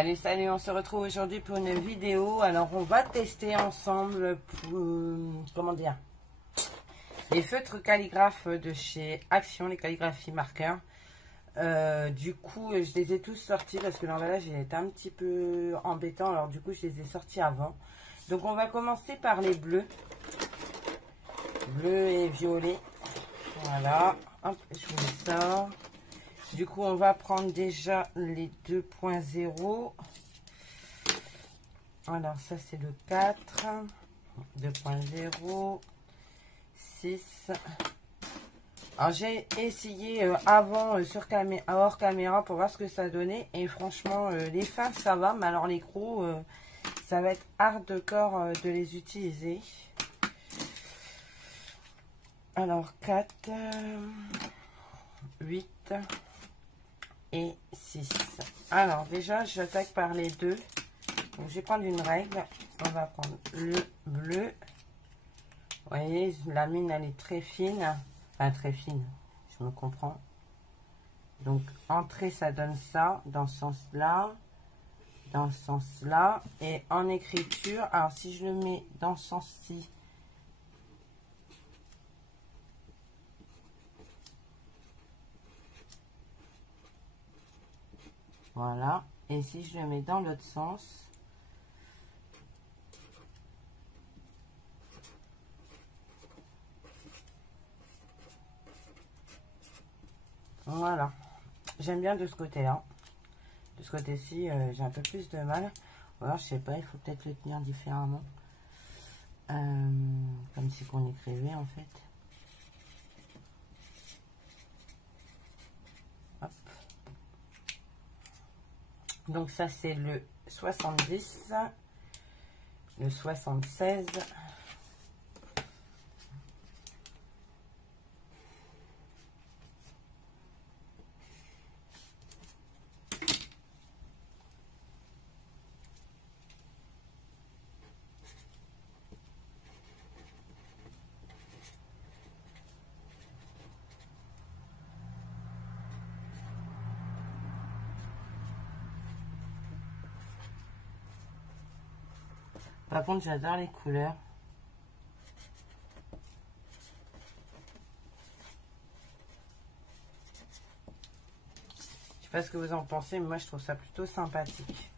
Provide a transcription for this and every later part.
Salut, salut, on se retrouve aujourd'hui pour une vidéo. Alors, on va tester ensemble, comment dire, les feutres calligraphes de chez Action, les calligraphies marqueurs. Du coup, je les ai tous sortis parce que l'emballage est un petit peu embêtant. Alors, du coup, je les ai sortis avant. Donc, on va commencer par les bleus. Bleu et violet. Voilà. Hop, je vous les sors. Du coup, on va prendre déjà les 2.0. Alors, ça, c'est le 4. 2.0. 6. Alors, j'ai essayé avant sur hors caméra pour voir ce que ça donnait. Et franchement, les fins, ça va. Mais alors, les gros, ça va être hardcore de les utiliser. Alors, 4, 8 et 6. Alors, déjà, j'attaque par les deux. Donc, je vais prendre une règle. On va prendre le bleu. Vous voyez, la mine, elle est très fine. Enfin, très fine, je me comprends. Donc, entrée, ça donne ça, dans ce sens-là. Dans ce sens-là. Et en écriture, alors, si je le mets dans ce sens-ci, voilà. Et si je le mets dans l'autre sens, voilà. J'aime bien de ce côté-là. De ce côté-ci, j'ai un peu plus de mal. Ou alors, je sais pas, il faut peut-être le tenir différemment. Comme si on écrivait, en fait. Hop. Donc, ça, c'est le 70. Le 76. Par contre, j'adore les couleurs. Je sais pas ce que vous en pensez, mais moi, je trouve ça plutôt sympathique.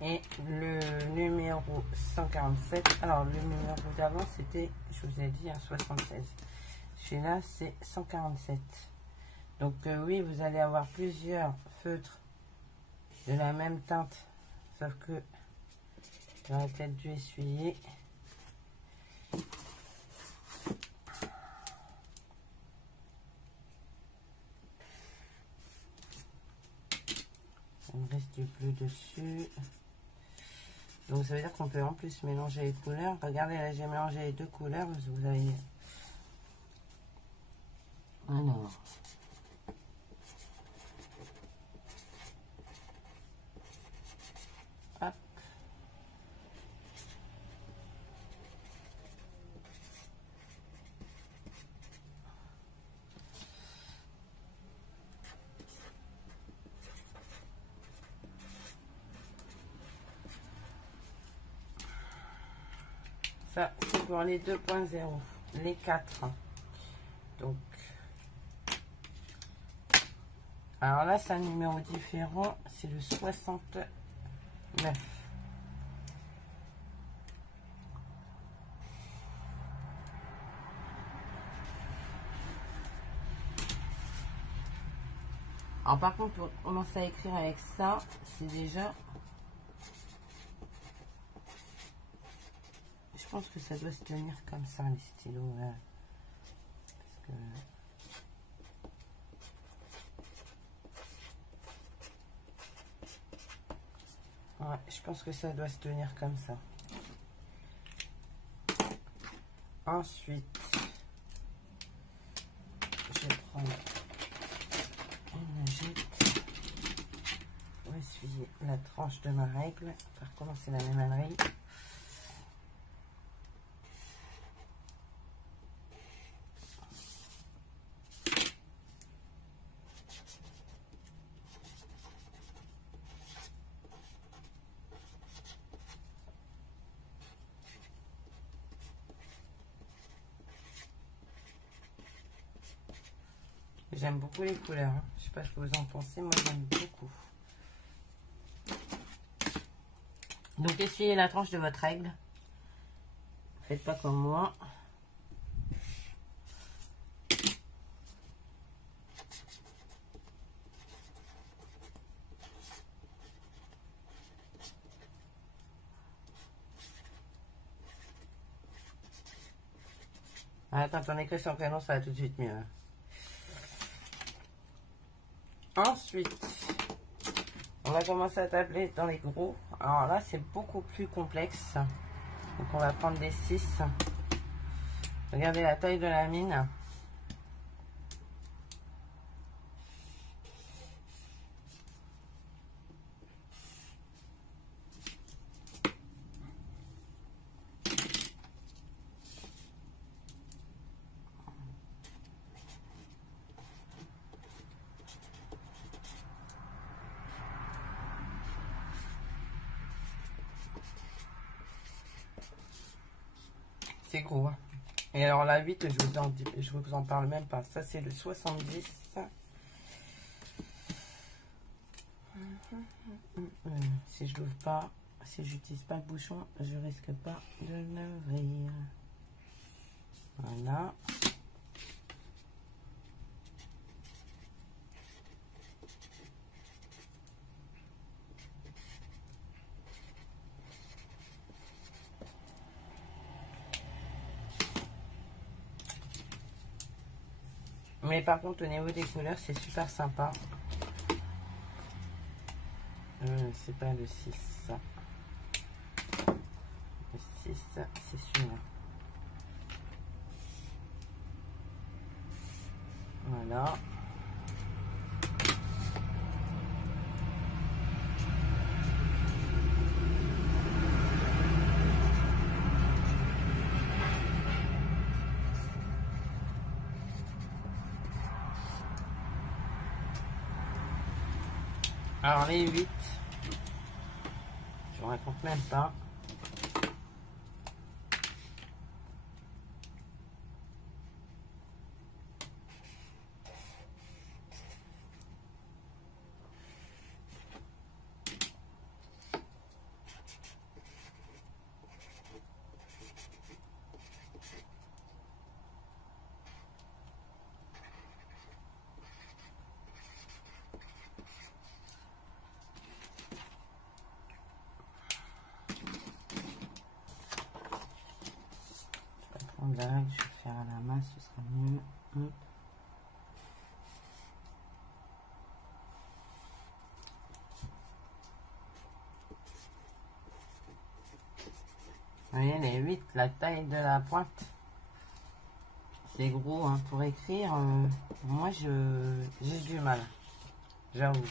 Et le numéro 147. Alors, le numéro d'avant, c'était, je vous ai dit, 76. Celui-là, c'est 147. Donc, oui, vous allez avoir plusieurs feutres de la même teinte. Sauf que j'aurais peut-être dû essuyer. Il me reste du bleu dessus. Donc ça veut dire qu'on peut en plus mélanger les couleurs. Regardez, là j'ai mélangé les deux couleurs. Vous avez... Alors... Hop. Ça, c'est pour les 2.0, les 4. Donc, alors là, c'est un numéro différent, c'est le 69. Alors, par contre, pour commencer à écrire avec ça, c'est déjà... Je pense que ça doit se tenir comme ça, les stylos. Parce que... Ouais, je pense que ça doit se tenir comme ça. Ensuite, je vais prendre une lingette pour essuyer la tranche de ma règle. On va recommencer la même ânerie. J'aime beaucoup les couleurs. Hein. Je sais pas ce que vous en pensez. Moi, j'aime beaucoup. Donc, essuyez la tranche de votre règle. Faites pas comme moi. Ah, quand on écrit son prénom, ça va tout de suite mieux. Ensuite, on va commencer à tabler dans les gros. Alors là, c'est beaucoup plus complexe. Donc, on va prendre des 6. Regardez la taille de la mine. C'est gros. Hein. Et alors la 8, je vous en parle même pas. Ça, c'est le 70. Si je l'ouvre pas, si j'utilise pas le bouchon, je risque pas de l'ouvrir. Voilà. Mais par contre, au niveau des couleurs, c'est super sympa. C'est pas le 6. Le 6, c'est celui-là. Voilà. Alors les 8, je vous raconte même pas. Je vais faire à la masse, ce sera mieux. Hop. Vous voyez les 8, la taille de la pointe, c'est gros hein, pour écrire. Moi, j'ai du mal, j'avoue.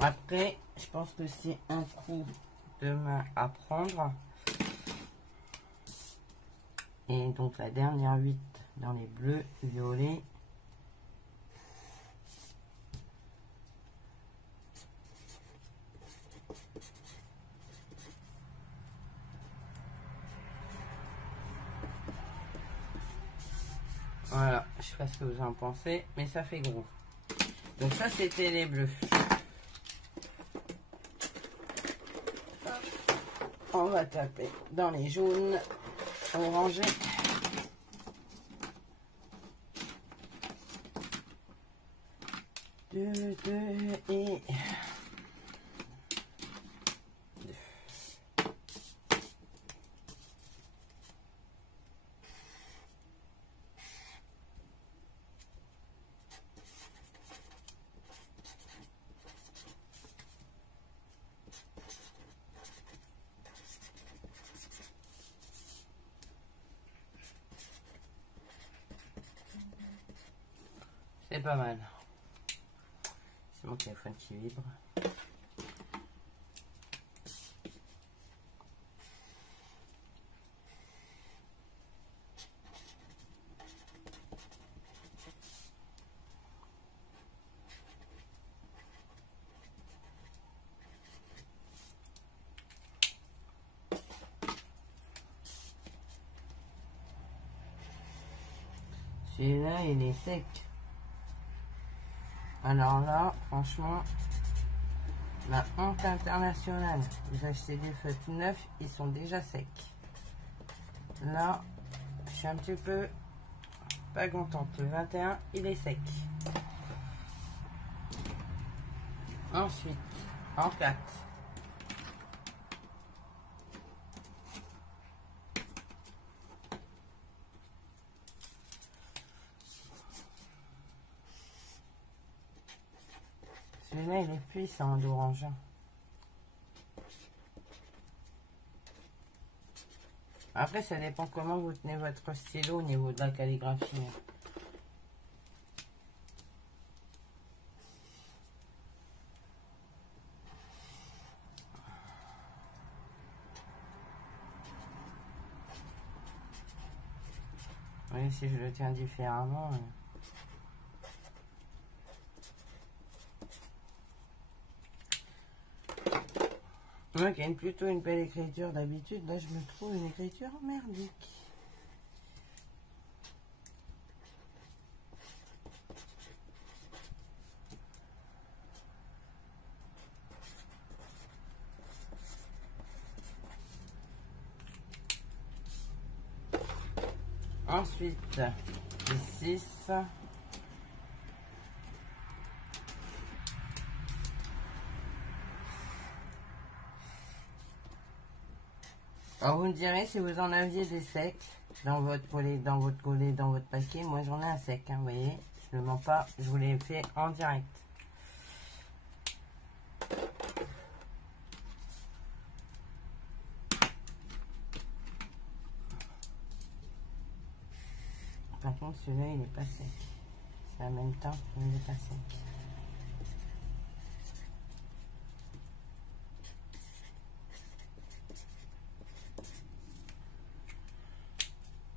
Après, je pense que c'est un coup de main à prendre. Et donc la dernière 8 dans les bleus, violets. Voilà, je sais pas ce que vous en pensez, mais ça fait gros. Donc ça, c'était les bleus. On va taper dans les jaunes, orangés. Deux et... C'est pas mal. C'est mon téléphone qui vibre. Celui-là, il est sec. Alors là, franchement, la honte internationale. J'ai acheté des feutres neufs, ils sont déjà secs. Là, je suis un petit peu pas contente. Le 21, il est sec. Ensuite, en 4. Celui-là, il est puissant d'orange. Après, ça dépend comment vous tenez votre stylo au niveau de la calligraphie. Oui, si je le tiens différemment. Moi qui aime plutôt une belle écriture d'habitude, là je me trouve une écriture merdique. Ensuite, les 6. Alors vous me direz si vous en aviez des secs dans votre collet, dans votre paquet. Moi j'en ai un sec, hein, vous voyez. Je ne mens pas, je vous l'ai fait en direct. Par contre celui-là il n'est pas sec. C'est en même temps qu'il n'est pas sec.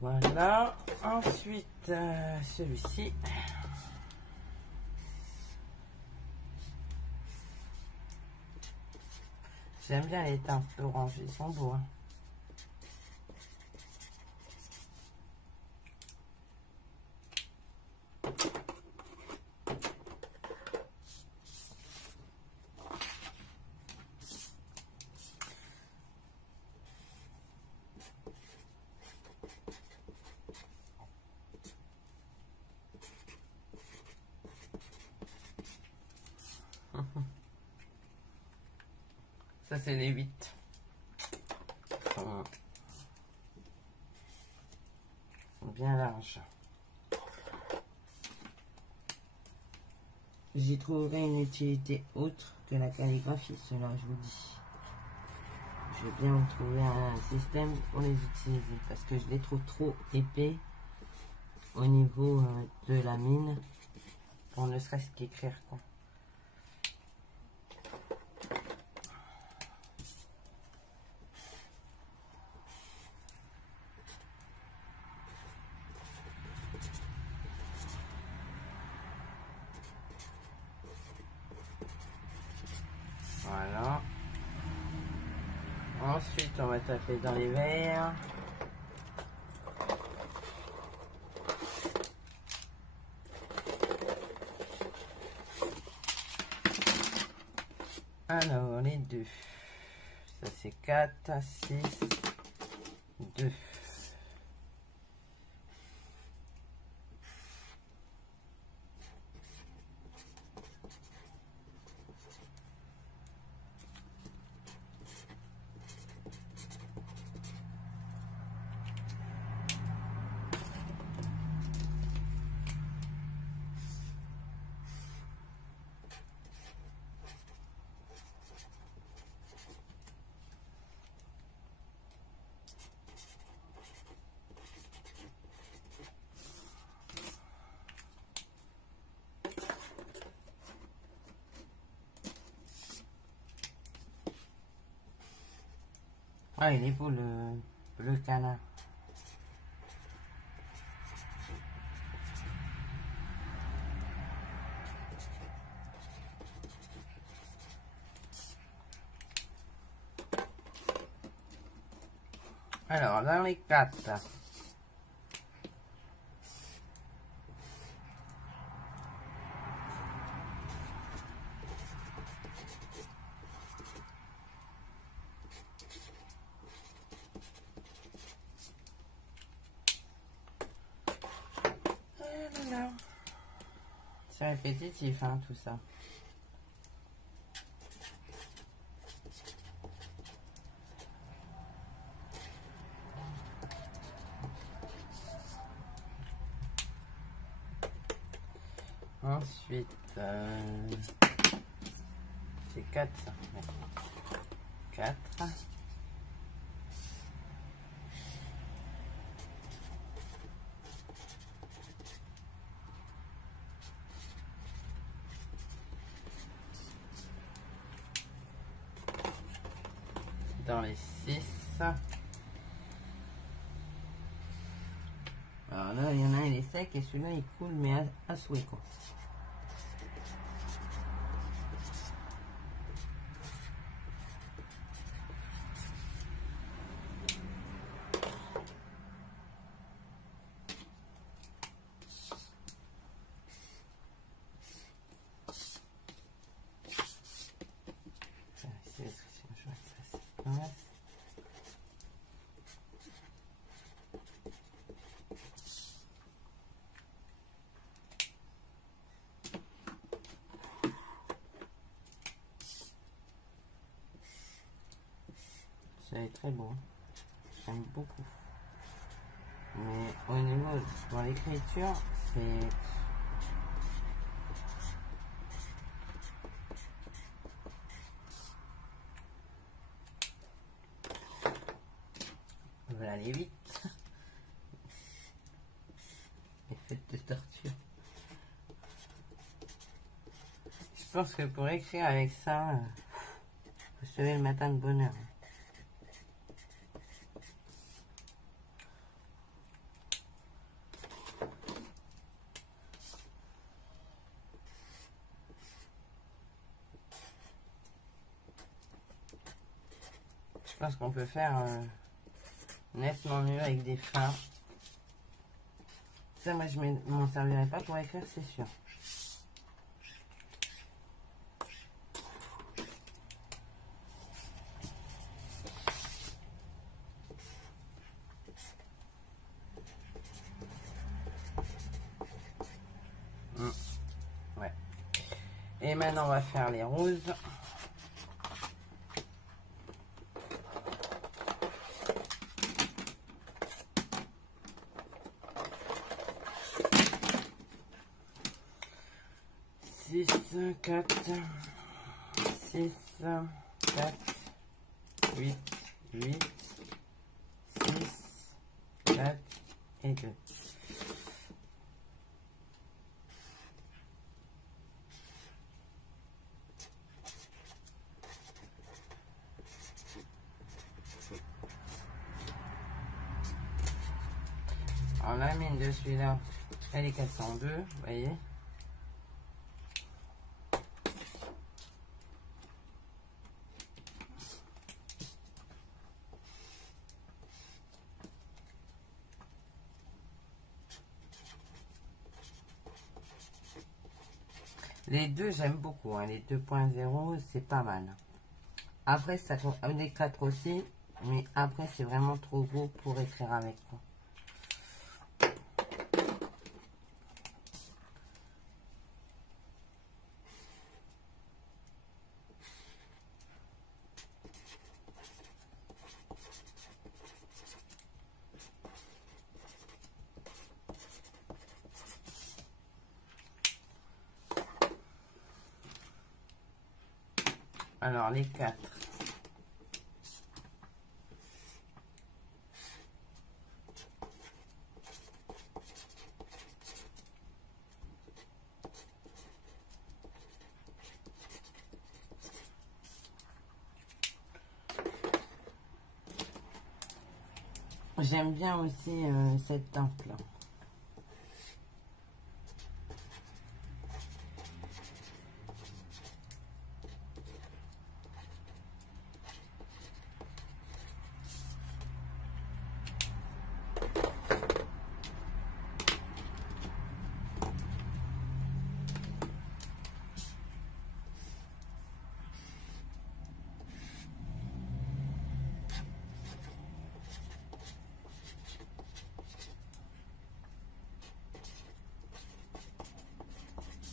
Voilà, ensuite celui-ci. J'aime bien les teintes orange, ils sont beaux. Hein. Ça c'est les 8. Bien large. J'y trouverai une utilité autre que la calligraphie, cela je vous dis. Je vais bien trouver un système pour les utiliser parce que je les trouve trop épais au niveau de la mine pour ne serait-ce qu'écrire quoi. Voilà. Ensuite, on va taper dans les verres. Alors, les 2. Ça, c'est 4, 6, 2. Ah, il est beau le canard. Alors, dans les 4. C'est répétitif, hein, tout ça. Ensuite, c'est 4, ça. 4. Dans les 6. Alors là, il y en a un, il est sec et celui-là, il coule, mais à souhait, quoi. C'est très beau, j'aime beaucoup. Mais au niveau de l'écriture, c'est on va aller vite. Effet de torture. Je pense que pour écrire avec ça, faut se lever le matin de bonne heure. Je pense qu'on peut faire nettement mieux avec des fins. Ça, moi, je m'en servirai pas pour écrire, c'est sûr. Ouais. Et maintenant, on va faire les roses. Six, 4, 6, 4, 8, 8, 6, 4 et 2. Alors la mine de celui-là, elle est 402, vous voyez. Les deux, j'aime beaucoup. Hein. Les 2.0, c'est pas mal. Après, ça les 4 aussi. Mais après, c'est vraiment trop gros pour écrire avec. Quoi. Alors, les 4. J'aime bien aussi cette teinte-là.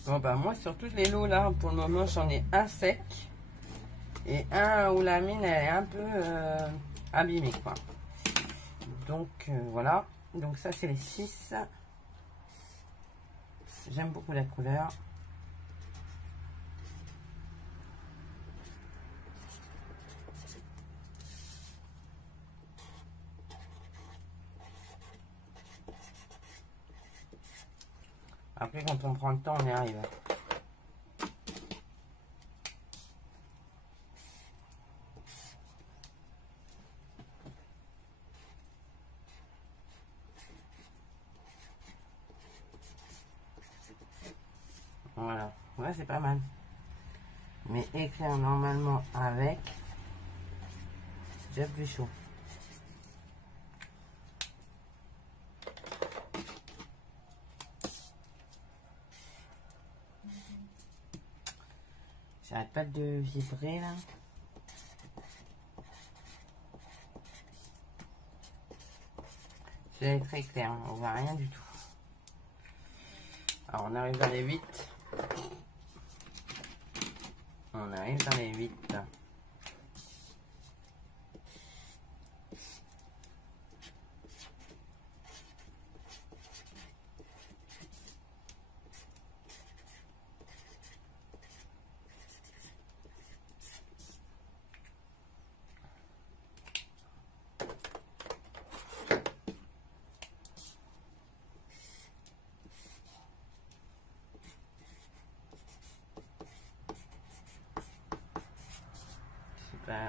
Bon bah moi sur toutes les lots là, pour le moment j'en ai un sec. Et un où la mine elle est un peu abîmée quoi. Donc voilà. Donc ça c'est les 6. J'aime beaucoup la couleur. Après quand on prend le temps on y arrive. Voilà, ouais, c'est pas mal. Mais éclair normalement avec, c'est déjà plus chaud. J'arrête pas de vibrer là. C'est très clair, on voit rien du tout. Alors on arrive dans les 8. On arrive dans les 8.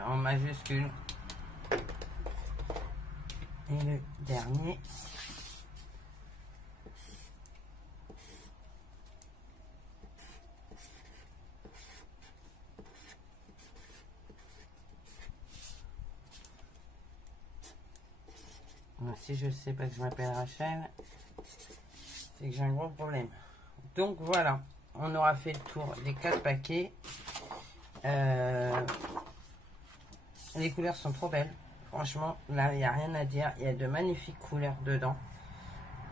En majuscule. Et le dernier. Si je sais pas que je m'appelle Rachel, c'est que j'ai un gros problème. Donc voilà, on aura fait le tour des 4 paquets. Les couleurs sont trop belles. Franchement, là, il n'y a rien à dire. Il y a de magnifiques couleurs dedans.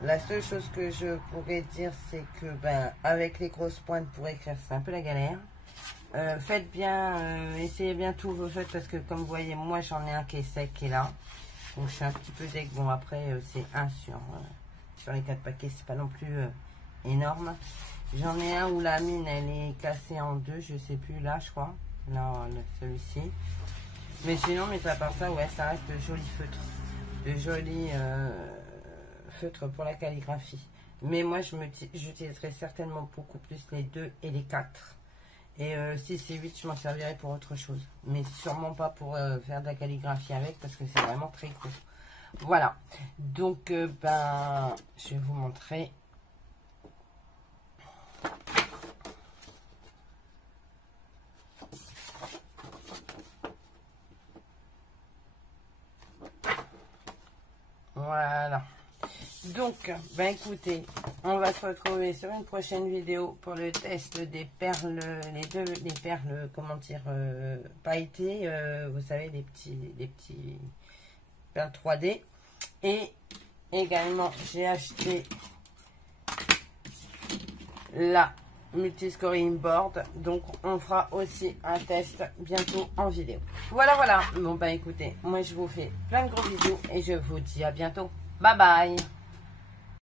La seule chose que je pourrais dire, c'est que ben, avec les grosses pointes pour écrire, c'est un peu la galère. Faites bien, essayez bien tout vos faites parce que comme vous voyez, moi j'en ai un qui est sec qui est là. Donc je suis un petit peu deg. Bon après, c'est un sur les 4 paquets, c'est pas non plus énorme. J'en ai un où la mine elle est cassée en 2, je sais plus là, je crois. Là, celui-ci. Mais sinon, mais à part ça, ouais, ça reste de jolis feutres. De jolis feutres pour la calligraphie. Mais moi, j'utiliserai certainement beaucoup plus les 2 et les 4. Et 6 et 8, je m'en servirai pour autre chose. Mais sûrement pas pour faire de la calligraphie avec, parce que c'est vraiment très court. Voilà. Donc, ben, je vais vous montrer. Voilà. Donc, ben écoutez, on va se retrouver sur une prochaine vidéo pour le test des perles, les perles, comment dire, pailletées, vous savez, des petits perles 3D. Et également, j'ai acheté la multiscoring board, donc on fera aussi un test bientôt en vidéo. Voilà. Bon bah écoutez, moi je vous fais plein de gros bisous et je vous dis à bientôt. Bye bye.